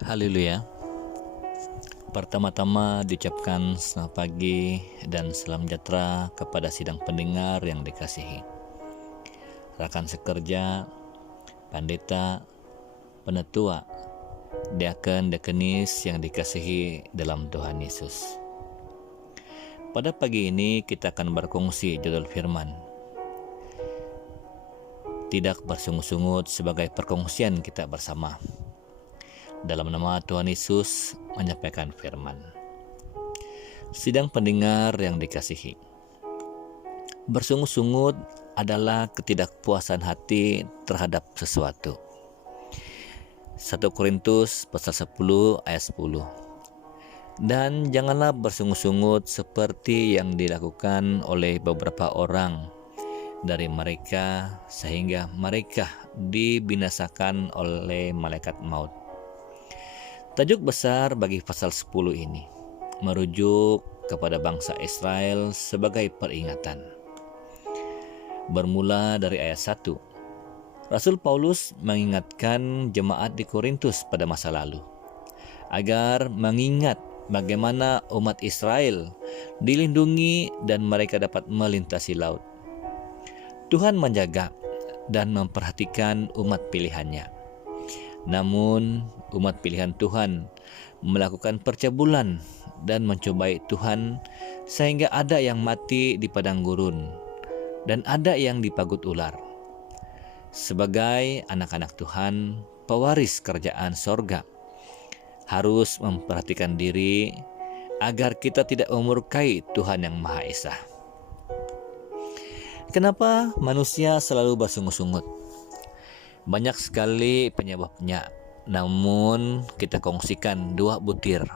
Haleluya. Pertama-tama diucapkan selamat pagi dan salam sejahtera kepada sidang pendengar yang dikasihi. Rekan sekerja, pendeta, penetua, diaken, diakenis yang dikasihi dalam Tuhan Yesus. Pada pagi ini kita akan berkongsi judul firman. Tidak bersungut-sungut sebagai perkongsian kita bersama. Dalam nama Tuhan Yesus menyampaikan firman. Sidang pendengar yang dikasihi, bersungut-sungut adalah ketidakpuasan hati terhadap sesuatu. 1 Korintus pasal 10 ayat 10. Dan janganlah bersungut-sungut seperti yang dilakukan oleh beberapa orang dari mereka sehingga mereka dibinasakan oleh malaikat maut. Tajuk besar bagi pasal 10 ini merujuk kepada bangsa Israel sebagai peringatan. Bermula dari ayat 1, Rasul Paulus mengingatkan jemaat di Korintus pada masa lalu agar mengingat bagaimana umat Israel dilindungi dan mereka dapat melintasi laut. Tuhan menjaga dan memperhatikan umat pilihannya. Namun umat pilihan Tuhan melakukan percabulan dan mencobai Tuhan sehingga ada yang mati di padang gurun dan ada yang dipagut ular. Sebagai anak-anak Tuhan, pewaris kerajaan sorga, harus memperhatikan diri agar kita tidak memurkai Tuhan yang Maha Esa. Kenapa manusia selalu bersungut-sungut? Banyak sekali penyebabnya, namun kita kongsikan 2 butir.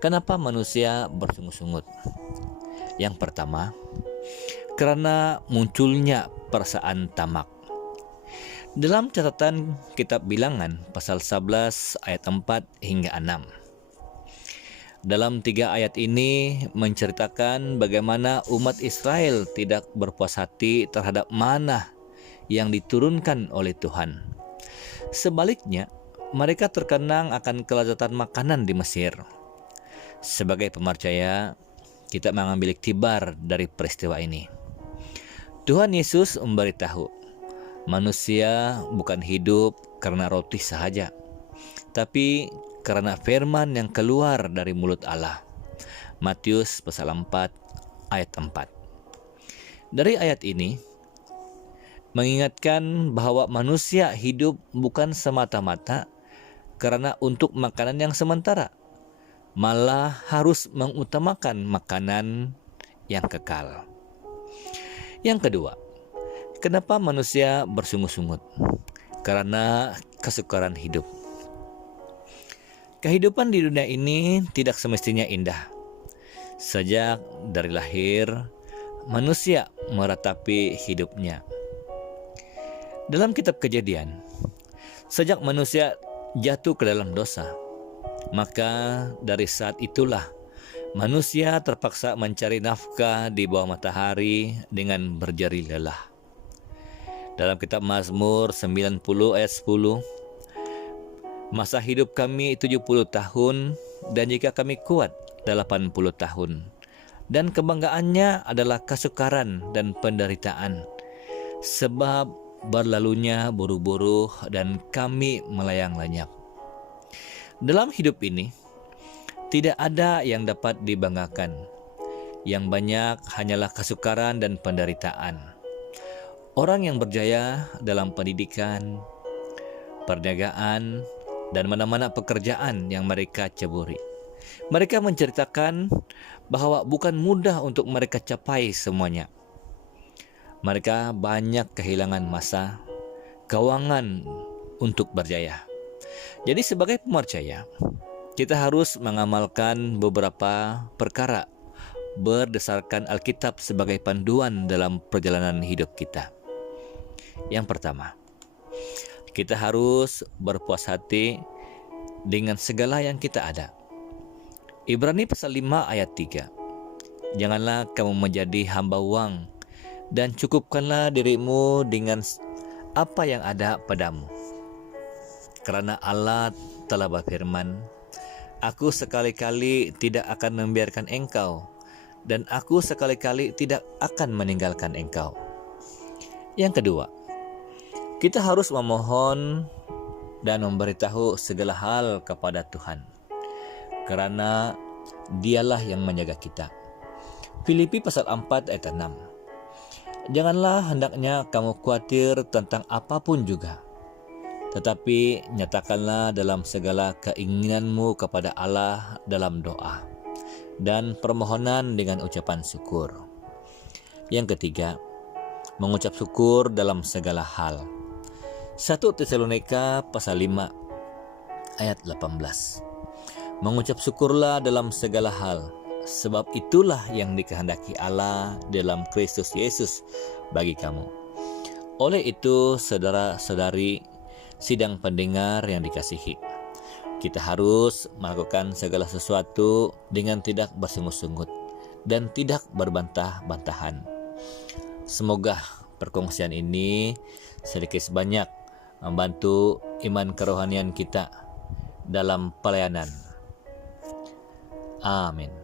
Kenapa manusia bersungut-sungut? Yang pertama, karena munculnya perasaan tamak. Dalam catatan kitab Bilangan pasal 11 ayat 4 hingga 6. Dalam 3 ayat ini menceritakan bagaimana umat Israel tidak berpuas hati terhadap manna yang diturunkan oleh Tuhan. Sebaliknya, mereka terkenang akan kelezatan makanan di Mesir. Sebagai pemercaya, kita mengambil iktibar dari peristiwa ini. Tuhan Yesus memberitahu, manusia bukan hidup karena roti sahaja, tapi karena firman yang keluar dari mulut Allah. Matius pasal 4 ayat 4. Dari ayat ini mengingatkan bahwa manusia hidup bukan semata-mata karena untuk makanan yang sementara, malah harus mengutamakan makanan yang kekal. Yang kedua, kenapa manusia bersungut-sungut? Karena kesukaran hidup. Kehidupan di dunia ini tidak semestinya indah. Sejak dari lahir, manusia meratapi hidupnya. Dalam kitab Kejadian, sejak manusia jatuh ke dalam dosa, maka dari saat itulah manusia terpaksa mencari nafkah di bawah matahari dengan berjeri lelah. Dalam kitab Mazmur 90 ayat 10, masa hidup kami 70 tahun dan jika kami kuat 80 tahun. Dan kebanggaannya adalah kesukaran dan penderitaan. Sebab berlalunya buru-buru dan kami melayang lenyap. Dalam hidup ini, tidak ada yang dapat dibanggakan. Yang banyak hanyalah kesukaran dan penderitaan. Orang yang berjaya dalam pendidikan, perniagaan, dan mana-mana pekerjaan yang mereka ceburi. Mereka menceritakan bahwa bukan mudah untuk mereka capai semuanya. Mereka banyak kehilangan masa, keuangan untuk berjaya. Jadi sebagai pemercaya, kita harus mengamalkan beberapa perkara berdasarkan Alkitab sebagai panduan dalam perjalanan hidup kita. Yang pertama, kita harus berpuas hati dengan segala yang kita ada. Ibrani pasal 5 ayat 3. Janganlah kamu menjadi hamba uang dan cukupkanlah dirimu dengan apa yang ada padamu. Karena Allah telah berfirman, "Aku sekali-kali tidak akan membiarkan engkau, dan aku sekali-kali tidak akan meninggalkan engkau." Yang kedua, kita harus memohon dan memberitahu segala hal kepada Tuhan, karena Dialah yang menjaga kita. Filipi pasal 4 ayat 6. Janganlah hendaknya kamu khawatir tentang apapun juga, tetapi nyatakanlah dalam segala keinginanmu kepada Allah dalam doa dan permohonan dengan ucapan syukur. Yang ketiga, mengucap syukur dalam segala hal. 1 Tesalonika pasal 5 ayat 18. Mengucap syukurlah dalam segala hal, sebab itulah yang dikehendaki Allah dalam Kristus Yesus bagi kamu. Oleh itu, saudara-saudari sidang pendengar yang dikasihi, kita harus melakukan segala sesuatu dengan tidak bersungut-sungut dan tidak berbantah-bantahan. Semoga perkongsian ini sedikit sebanyak membantu iman kerohanian kita dalam pelayanan. Amin.